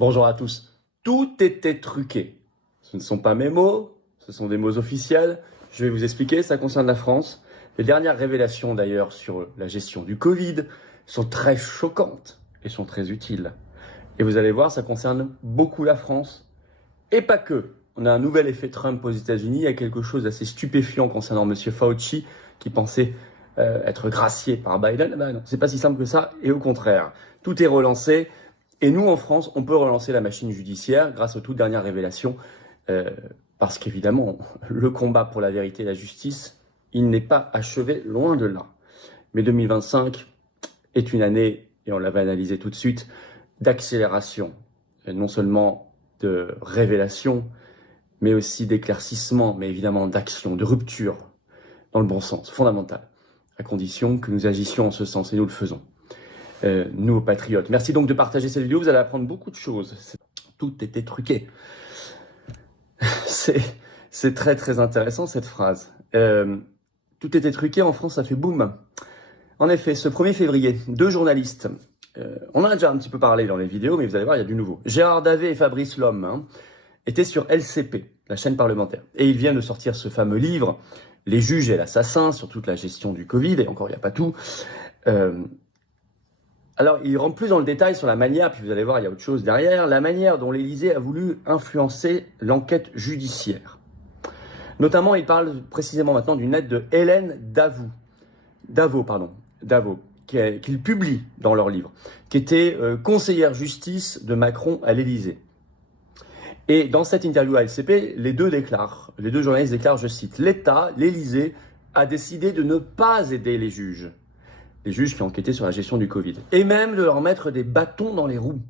Bonjour à tous. Tout était truqué. Ce ne sont pas mes mots, ce sont des mots officiels. Je vais vous expliquer, ça concerne la France. Les dernières révélations d'ailleurs sur la gestion du Covid sont très choquantes et sont très utiles. Et vous allez voir, ça concerne beaucoup la France. Et pas que. On a un nouvel effet Trump aux États-Unis. Il y a quelque chose d'assez stupéfiant concernant M. Fauci qui pensait être gracié par Biden. Ben non, c'est pas si simple que ça. Et au contraire, tout est relancé. Et nous, en France, on peut relancer la machine judiciaire grâce aux toutes dernières révélations. Parce qu'évidemment, le combat pour la vérité et la justice, il n'est pas achevé, loin de là. Mais 2025 est une année, et on l'avait analysé tout de suite, d'accélération. Non seulement de révélation, mais aussi d'éclaircissement, mais évidemment d'action, de rupture, dans le bon sens, fondamental, à condition que nous agissions en ce sens, et nous le faisons. Nous, patriotes. Merci donc de partager cette vidéo, vous allez apprendre beaucoup de choses. Tout était truqué. C'est très très intéressant cette phrase. Tout était truqué, en France, ça fait boum. En effet, ce 1er février, deux journalistes, on en a déjà un petit peu parlé dans les vidéos, mais vous allez voir, il y a du nouveau. Gérard Davet et Fabrice Lhomme étaient sur LCP, la chaîne parlementaire. Et ils viennent de sortir ce fameux livre, Les juges et l'assassin, sur toute la gestion du Covid, et encore, il n'y a pas tout. Alors, il rentre plus dans le détail sur la manière, puis vous allez voir, il y a autre chose derrière, la manière dont l'Élysée a voulu influencer l'enquête judiciaire. Notamment, il parle précisément maintenant d'une lettre de Hélène Davot, qu'il publie dans leur livre, qui était conseillère justice de Macron à l'Élysée. Et dans cette interview à LCP, les deux journalistes déclarent, je cite, « L'État, l'Élysée, a décidé de ne pas aider les juges qui enquêtaient sur la gestion du Covid, et même de leur mettre des bâtons dans les roues. »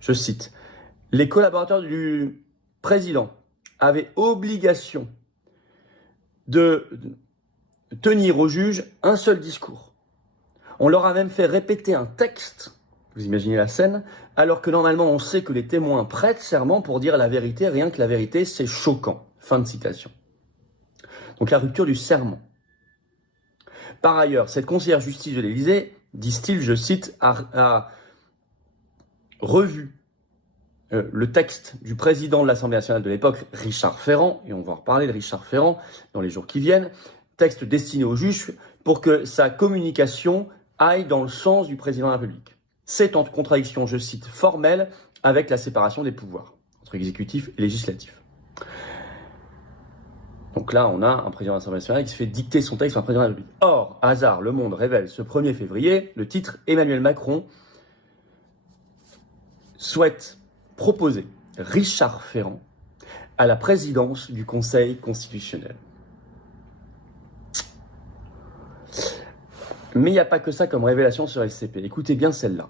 Je cite, « Les collaborateurs du président avaient obligation de tenir aux juges un seul discours. On leur a même fait répéter un texte, vous imaginez la scène, alors que normalement on sait que les témoins prêtent serment pour dire la vérité, rien que la vérité, c'est choquant. » Fin de citation. Donc la rupture du serment. Par ailleurs, cette conseillère justice de l'Élysée, disent-ils, je cite, a revu le texte du président de l'Assemblée nationale de l'époque, Richard Ferrand, et on va en reparler de Richard Ferrand dans les jours qui viennent, texte destiné aux juges pour que sa communication aille dans le sens du président de la République. C'est en contradiction, je cite, formelle avec la séparation des pouvoirs entre exécutif et législatif. Donc là, on a un président de l'Assemblée nationale qui se fait dicter son texte par un président de la République. Or, hasard, Le Monde révèle ce 1er février, le titre « Emmanuel Macron souhaite proposer Richard Ferrand à la présidence du Conseil constitutionnel ». Mais il n'y a pas que ça comme révélation sur SCP. Écoutez bien celle-là.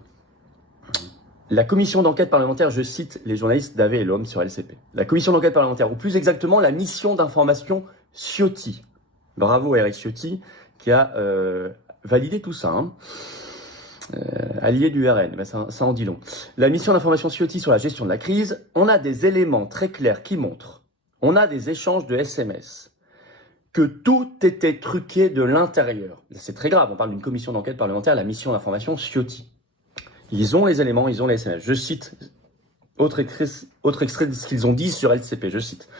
La commission d'enquête parlementaire, je cite les journalistes Davet et Lhomme sur LCP. La commission d'enquête parlementaire, ou plus exactement la mission d'information Ciotti. Bravo à Eric Ciotti qui a validé tout ça. Allié du RN, ben ça en dit long. La mission d'information Ciotti sur la gestion de la crise, on a des éléments très clairs qui montrent, on a des échanges de SMS, que tout était truqué de l'intérieur. C'est très grave, on parle d'une commission d'enquête parlementaire, la mission d'information Ciotti. Ils ont les éléments, ils ont les SMS. Je cite, autre extrait de ce qu'ils ont dit sur LCP, je cite.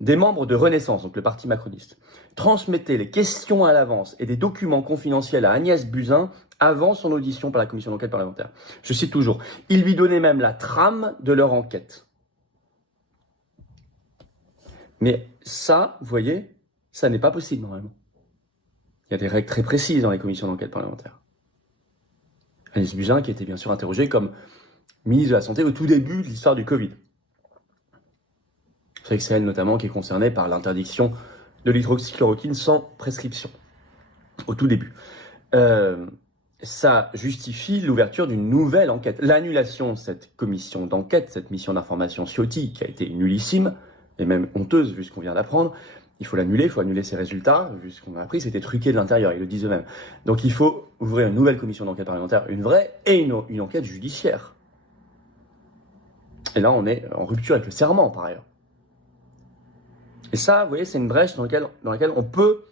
Des membres de Renaissance, donc le parti macroniste, transmettaient les questions à l'avance et des documents confidentiels à Agnès Buzyn avant son audition par la commission d'enquête parlementaire. Je cite toujours, ils lui donnaient même la trame de leur enquête. Mais ça, vous voyez, ça n'est pas possible normalement. Il y a des règles très précises dans les commissions d'enquête parlementaire. Agnès Buzyn qui était bien sûr interrogée comme ministre de la Santé au tout début de l'histoire du Covid. Vous savez que c'est elle notamment qui est concernée par l'interdiction de l'hydroxychloroquine sans prescription, au tout début. Ça justifie l'ouverture d'une nouvelle enquête. L'annulation de cette commission d'enquête, cette mission d'information Ciotti, qui a été nullissime, et même honteuse vu ce qu'on vient d'apprendre, il faut annuler ses résultats, vu ce qu'on a appris, c'était truqué de l'intérieur, ils le disent eux-mêmes. Donc il faut ouvrir une nouvelle commission d'enquête parlementaire, une vraie, et une enquête judiciaire. Et là, on est en rupture avec le serment, par ailleurs. Et ça, vous voyez, c'est une brèche dans laquelle on peut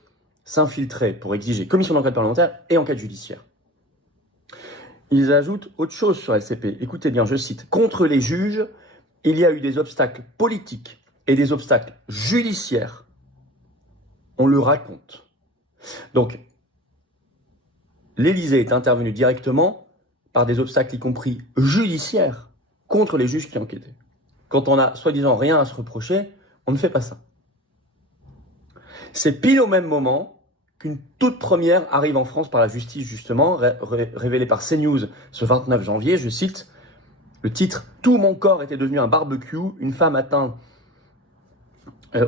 s'infiltrer pour exiger commission d'enquête parlementaire et enquête judiciaire. Ils ajoutent autre chose sur LCP. Écoutez bien, je cite, « Contre les juges, il y a eu des obstacles politiques et des obstacles judiciaires. On le raconte. » Donc, l'Élysée est intervenu directement par des obstacles, y compris judiciaires, contre les juges qui enquêtaient. Quand on a soi-disant rien à se reprocher, on ne fait pas ça. C'est pile au même moment qu'une toute première arrive en France par la justice, justement, révélée par CNews ce 29 janvier, je cite, le titre « Tout mon corps était devenu un barbecue, une femme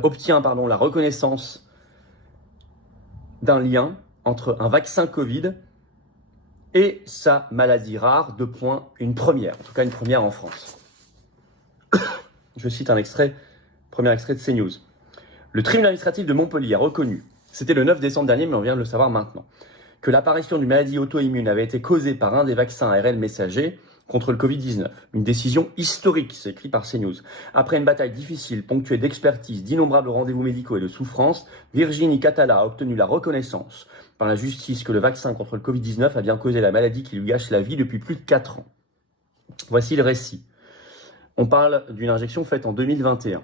obtient la reconnaissance d'un lien entre un vaccin Covid et sa maladie rare, une première, en tout cas une première en France. » Je cite un extrait, premier extrait de CNews. Le tribunal administratif de Montpellier a reconnu, c'était le 9 décembre dernier, mais on vient de le savoir maintenant, que l'apparition d'une maladie auto-immune avait été causée par un des vaccins ARN messagers contre le Covid-19. Une décision historique, c'est écrit par CNews. Après une bataille difficile, ponctuée d'expertise, d'innombrables rendez-vous médicaux et de souffrances, Virginie Catala a obtenu la reconnaissance par la justice que le vaccin contre le Covid-19 a bien causé la maladie qui lui gâche la vie depuis plus de 4 ans. Voici le récit. On parle d'une injection faite en 2021.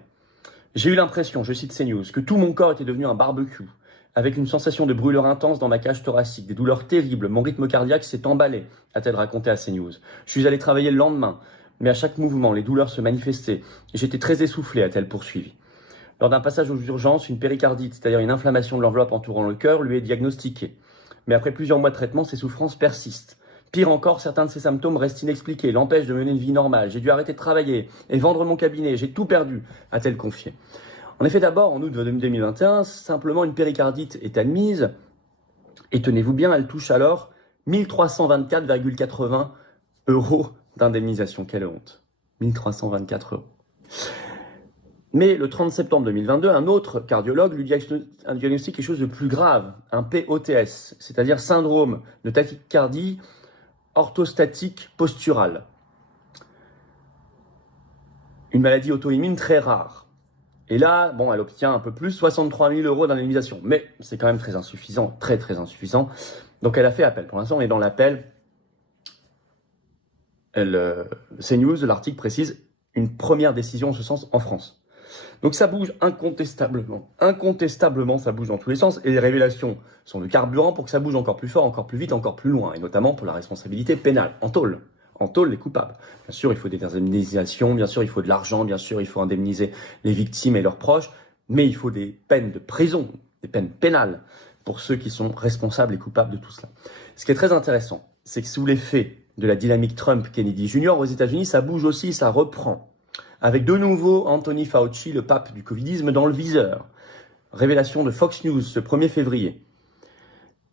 J'ai eu l'impression, je cite CNews, que tout mon corps était devenu un barbecue, avec une sensation de brûlure intense dans ma cage thoracique, des douleurs terribles, mon rythme cardiaque s'est emballé, a-t-elle raconté à CNews. Je suis allé travailler le lendemain, mais à chaque mouvement, les douleurs se manifestaient, et j'étais très essoufflé, a-t-elle poursuivi. Lors d'un passage aux urgences, une péricardite, c'est-à-dire une inflammation de l'enveloppe entourant le cœur, lui est diagnostiquée. Mais après plusieurs mois de traitement, ses souffrances persistent. Pire encore, certains de ces symptômes restent inexpliqués, l'empêchent de mener une vie normale. J'ai dû arrêter de travailler et vendre mon cabinet. J'ai tout perdu, a-t-elle confié. En effet, d'abord, en août 2021, simplement une péricardite est admise. Et tenez-vous bien, elle touche alors 1324,80 € d'indemnisation. Quelle honte. 1324 €. Mais le 30 septembre 2022, un autre cardiologue lui diagnostique quelque chose de plus grave, un POTS, c'est-à-dire syndrome de tachycardie orthostatique posturale. Une maladie auto-immune très rare. Et là, elle obtient un peu plus, 63 000 € d'indemnisation. Mais c'est quand même très insuffisant, très très insuffisant. Donc elle a fait appel. Pour l'instant, on est dans l'appel. CNews, l'article précise, une première décision en ce sens en France. Donc ça bouge incontestablement. Incontestablement, ça bouge dans tous les sens. Et les révélations sont le carburant pour que ça bouge encore plus fort, encore plus vite, encore plus loin. Et notamment pour la responsabilité pénale, en tôle. En tôle, les coupables. Bien sûr, il faut des indemnisations, bien sûr, il faut de l'argent, bien sûr, il faut indemniser les victimes et leurs proches, mais il faut des peines de prison, des peines pénales pour ceux qui sont responsables et coupables de tout cela. Ce qui est très intéressant, c'est que sous l'effet de la dynamique Trump-Kennedy Jr. aux États-Unis, ça bouge aussi, ça reprend. Avec de nouveau Anthony Fauci, le pape du Covidisme, dans le viseur. Révélation de Fox News ce 1er février.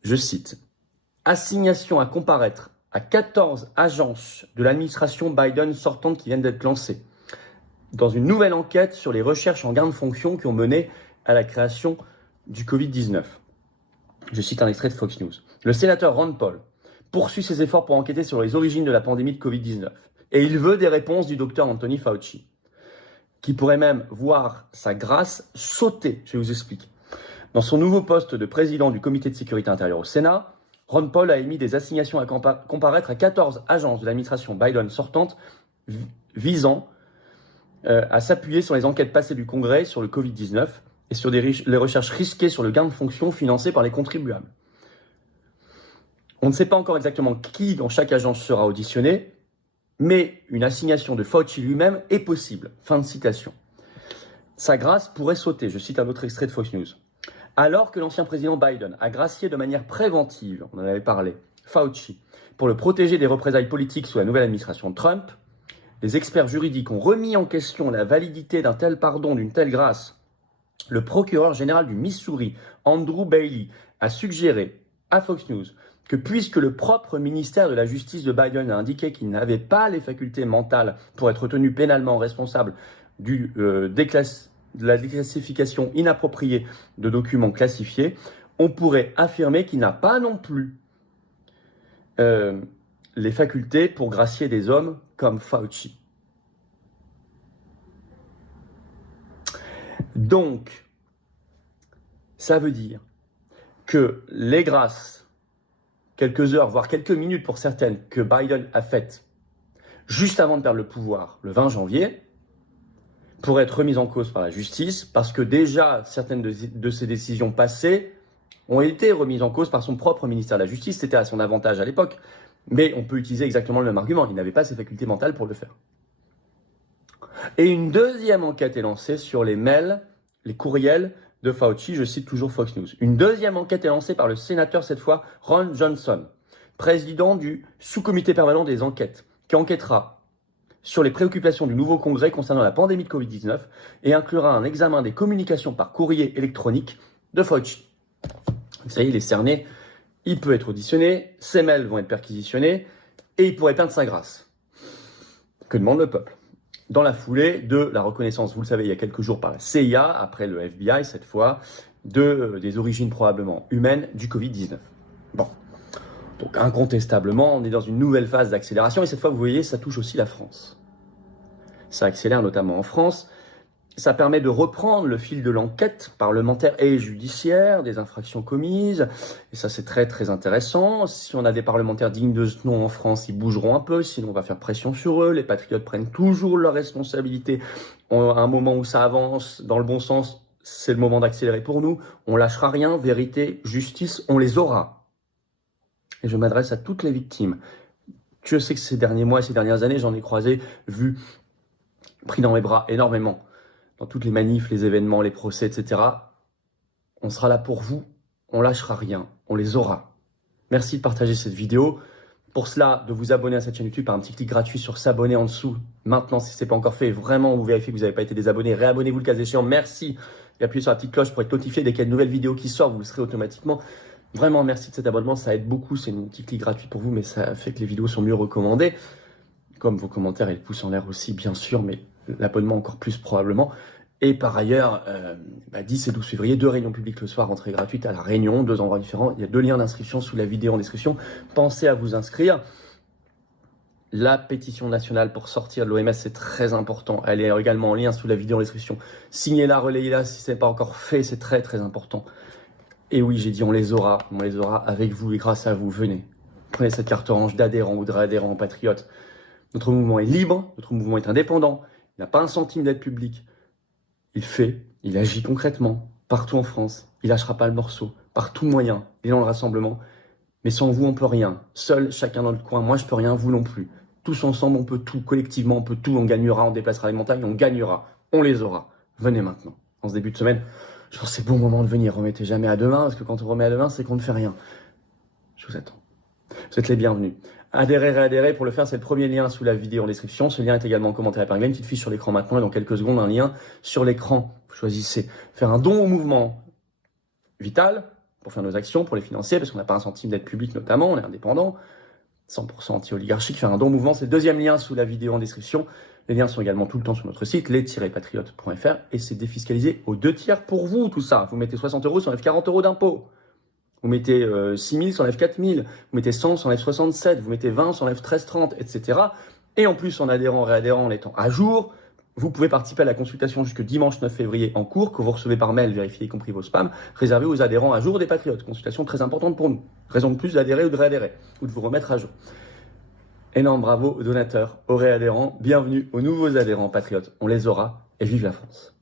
Je cite. Assignation à comparaître à 14 agences de l'administration Biden sortante qui viennent d'être lancées dans une nouvelle enquête sur les recherches en gain de fonction qui ont mené à la création du Covid-19. Je cite un extrait de Fox News. Le sénateur Ron Paul poursuit ses efforts pour enquêter sur les origines de la pandémie de Covid-19. Et il veut des réponses du docteur Anthony Fauci, qui pourrait même voir sa grâce sauter. Je vais vous expliquer. Dans son nouveau poste de président du comité de sécurité intérieure au Sénat, Ron Paul a émis des assignations à comparaître à 14 agences de l'administration Biden sortante visant à s'appuyer sur les enquêtes passées du Congrès sur le Covid-19 et sur les recherches risquées sur le gain de fonction financées par les contribuables. On ne sait pas encore exactement qui dans chaque agence sera auditionné, mais une assignation de Fauci lui-même est possible. Fin de citation. Sa grâce pourrait sauter, je cite un autre extrait de Fox News. Alors que l'ancien président Biden a gracié de manière préventive, on en avait parlé, Fauci, pour le protéger des représailles politiques sous la nouvelle administration de Trump, les experts juridiques ont remis en question la validité d'un tel pardon, d'une telle grâce. Le procureur général du Missouri, Andrew Bailey, a suggéré à Fox News que puisque le propre ministère de la Justice de Biden a indiqué qu'il n'avait pas les facultés mentales pour être tenu pénalement responsable de la déclassification inappropriée de documents classifiés, on pourrait affirmer qu'il n'a pas non plus les facultés pour gracier des hommes comme Fauci. Donc, ça veut dire que les grâces quelques heures, voire quelques minutes pour certaines, que Biden a faites juste avant de perdre le pouvoir, le 20 janvier, pourraient être remises en cause par la justice, parce que déjà, certaines de ces décisions passées ont été remises en cause par son propre ministère de la Justice. C'était à son avantage à l'époque, mais on peut utiliser exactement le même argument. Il n'avait pas ses facultés mentales pour le faire. Et une deuxième enquête est lancée sur les mails, les courriels de Fauci, je cite toujours Fox News. Une deuxième enquête est lancée par le sénateur, cette fois, Ron Johnson, président du sous-comité permanent des enquêtes, qui enquêtera sur les préoccupations du nouveau Congrès concernant la pandémie de Covid-19 et inclura un examen des communications par courrier électronique de Fauci. Ça y est, il est cerné, il peut être auditionné, ses mails vont être perquisitionnés et il pourrait perdre sa grâce. Que demande le peuple? Dans la foulée de la reconnaissance, vous le savez, il y a quelques jours par la CIA, après le FBI cette fois, des origines probablement humaines du Covid-19. Bon, donc incontestablement, on est dans une nouvelle phase d'accélération et cette fois, vous voyez, ça touche aussi la France. Ça accélère notamment en France. Ça permet de reprendre le fil de l'enquête parlementaire et judiciaire des infractions commises. Et ça, c'est très, très intéressant. Si on a des parlementaires dignes de ce nom en France, ils bougeront un peu. Sinon, on va faire pression sur eux. Les patriotes prennent toujours leurs responsabilités. À un moment où ça avance dans le bon sens, c'est le moment d'accélérer pour nous. On lâchera rien. Vérité, justice, on les aura. Et je m'adresse à toutes les victimes. Je sais que ces derniers mois et ces dernières années, j'en ai croisé, vu, pris dans mes bras énormément. Dans toutes les manifs, les événements, les procès, etc. On sera là pour vous, on lâchera rien, on les aura. Merci de partager cette vidéo. Pour cela, de vous abonner à cette chaîne YouTube par un petit clic gratuit sur s'abonner en dessous. Maintenant, si ce n'est pas encore fait, vraiment, vous vérifiez que vous n'avez pas été désabonné, réabonnez-vous le cas échéant, merci. Et appuyez sur la petite cloche pour être notifié dès qu'il y a une nouvelle vidéo qui sort, vous le serez automatiquement. Vraiment, merci de cet abonnement, ça aide beaucoup, c'est un petit clic gratuit pour vous, mais ça fait que les vidéos sont mieux recommandées. Comme vos commentaires et le pouce en l'air aussi, bien sûr, mais l'abonnement encore plus probablement. Et par ailleurs, 10 et 12 février, 2 réunions publiques le soir, entrée gratuite à la Réunion, 2 endroits différents. Il y a 2 liens d'inscription sous la vidéo en description. Pensez à vous inscrire. La pétition nationale pour sortir de l'OMS, c'est très important. Elle est également en lien sous la vidéo en description. Signez-la, relayez-la si ce n'est pas encore fait, c'est très très important. Et oui, j'ai dit on les aura avec vous et grâce à vous. Venez, prenez cette carte orange d'adhérent ou de réadhérent patriote. Notre mouvement est libre, notre mouvement est indépendant, il n'a pas un centime d'aide publique. Il agit concrètement, partout en France, il lâchera pas le morceau, par tout moyen, il est dans le rassemblement. Mais sans vous, on peut rien. Seul, chacun dans le coin, moi je peux rien, vous non plus. Tous ensemble, on peut tout, collectivement, on peut tout, on gagnera, on déplacera les montagnes, on gagnera, on les aura. Venez maintenant, en ce début de semaine, je pense que c'est bon moment de venir, remettez jamais à demain, parce que quand on remet à demain, c'est qu'on ne fait rien. Je vous attends. Vous êtes les bienvenus. Adhérez, réadhérez. Pour le faire, c'est le premier lien sous la vidéo en description. Ce lien est également en commentaire épinglé. Une petite fiche sur l'écran maintenant et dans quelques secondes, un lien sur l'écran. Vous choisissez faire un don au mouvement vital pour faire nos actions, pour les financer, parce qu'on n'a pas un centime d'aide publique notamment, on est indépendant, 100% anti-oligarchique. Faire un don au mouvement, c'est le deuxième lien sous la vidéo en description. Les liens sont également tout le temps sur notre site, les-patriotes.fr, et c'est défiscalisé aux 2 tiers pour vous, tout ça. Vous mettez 60 €, ça enlève 40 € d'impôts. Vous mettez 6 000, ça enlève 4 000. Vous mettez 100, ça enlève 67. Vous mettez 20, ça enlève 13,30, etc. Et en plus, en adhérant, réadhérant, en étant à jour, vous pouvez participer à la consultation jusque dimanche 9 février en cours, que vous recevez par mail, vérifiez y compris vos spams, réservée aux adhérents à jour des Patriotes. Consultation très importante pour nous. Raison de plus d'adhérer ou de réadhérer, ou de vous remettre à jour. Énorme bravo aux donateurs, aux réadhérents. Bienvenue aux nouveaux adhérents Patriotes. On les aura et vive la France.